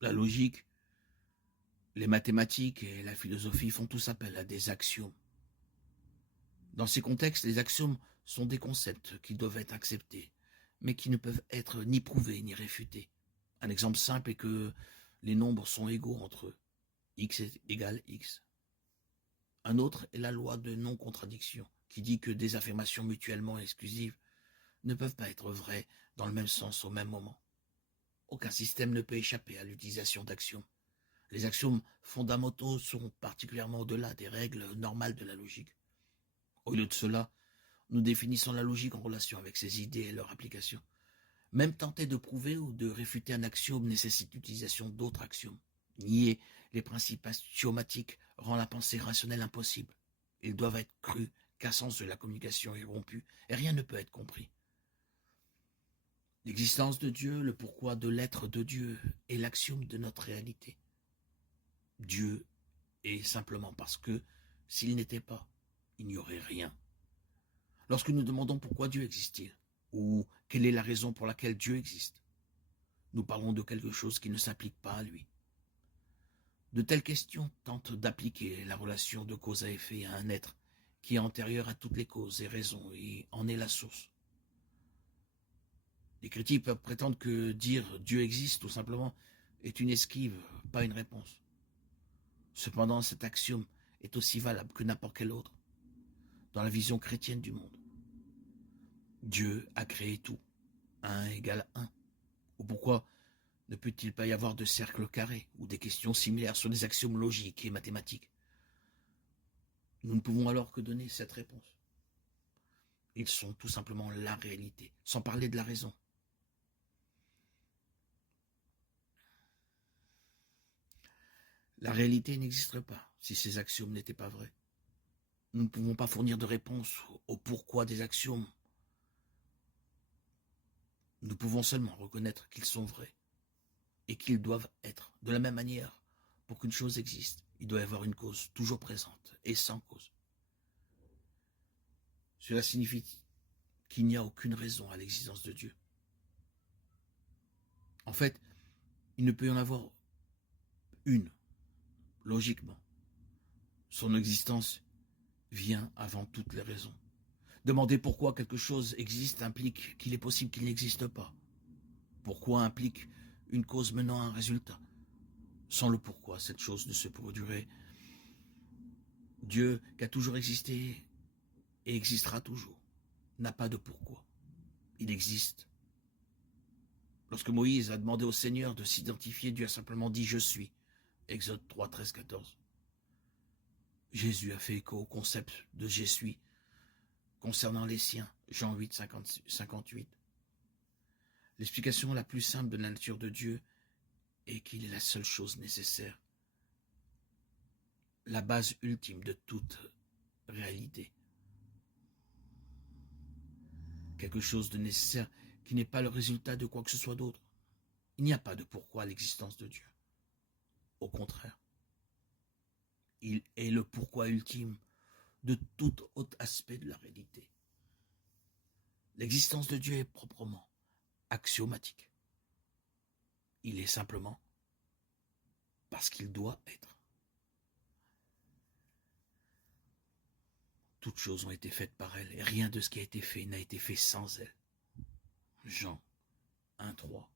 La logique, les mathématiques et la philosophie font tous appel à des axiomes. Dans ces contextes, les axiomes sont des concepts qui doivent être acceptés, mais qui ne peuvent être ni prouvés ni réfutés. Un exemple simple est que les nombres sont égaux entre eux. X égale X. Un autre est la loi de non-contradiction, qui dit que des affirmations mutuellement exclusives ne peuvent pas être vraies dans le même sens au même moment. Aucun système ne peut échapper à l'utilisation d'axiomes. Les axiomes fondamentaux sont particulièrement au-delà des règles normales de la logique. Au lieu de cela, nous définissons la logique en relation avec ses idées et leur application. Même tenter de prouver ou de réfuter un axiome nécessite l'utilisation d'autres axiomes. Nier les principes axiomatiques rend la pensée rationnelle impossible. Ils doivent être crus, car sans eux la communication est rompue et rien ne peut être compris. L'existence de Dieu, le pourquoi de l'être de Dieu est l'axiome de notre réalité. Dieu est simplement parce que s'il n'était pas, il n'y aurait rien. Lorsque nous demandons pourquoi Dieu existe-t-il, ou quelle est la raison pour laquelle Dieu existe, nous parlons de quelque chose qui ne s'applique pas à lui. De telles questions tentent d'appliquer la relation de cause à effet à un être qui est antérieur à toutes les causes et raisons et en est la source. Les critiques peuvent prétendre que dire Dieu existe tout simplement est une esquive, pas une réponse. Cependant, cet axiome est aussi valable que n'importe quel autre dans la vision chrétienne du monde. Dieu a créé tout. 1 égale 1. Ou pourquoi ne peut-il pas y avoir de cercle carré ou des questions similaires sur des axiomes logiques et mathématiques? Nous ne pouvons alors que donner cette réponse. Ils sont tout simplement la réalité, sans parler de la raison. La réalité n'existerait pas si ces axiomes n'étaient pas vrais. Nous ne pouvons pas fournir de réponse au pourquoi des axiomes. Nous pouvons seulement reconnaître qu'ils sont vrais et qu'ils doivent être. De la même manière, pour qu'une chose existe, il doit y avoir une cause toujours présente et sans cause. Cela signifie qu'il n'y a aucune raison à l'existence de Dieu. En fait, il ne peut y en avoir une, logiquement. Son existence vient avant toutes les raisons. Demander pourquoi quelque chose existe implique qu'il est possible qu'il n'existe pas. Pourquoi implique une cause menant à un résultat. Sans le pourquoi, cette chose ne se produirait. Dieu, qui a toujours existé et existera toujours, n'a pas de pourquoi. Il existe. Lorsque Moïse a demandé au Seigneur de s'identifier, Dieu a simplement dit « Je suis ». Exode 3, 13, 14. Jésus a fait écho au concept de « Je suis » concernant les siens, Jean 8, 58. L'explication la plus simple de la nature de Dieu est qu'il est la seule chose nécessaire, la base ultime de toute réalité. Quelque chose de nécessaire qui n'est pas le résultat de quoi que ce soit d'autre. Il n'y a pas de pourquoi à l'existence de Dieu. Au contraire, il est le pourquoi ultime de tout autre aspect de la réalité. L'existence de Dieu est proprement axiomatique. Il est simplement parce qu'il doit être. Toutes choses ont été faites par elle, et rien de ce qui a été fait n'a été fait sans elle. Jean 1, 3.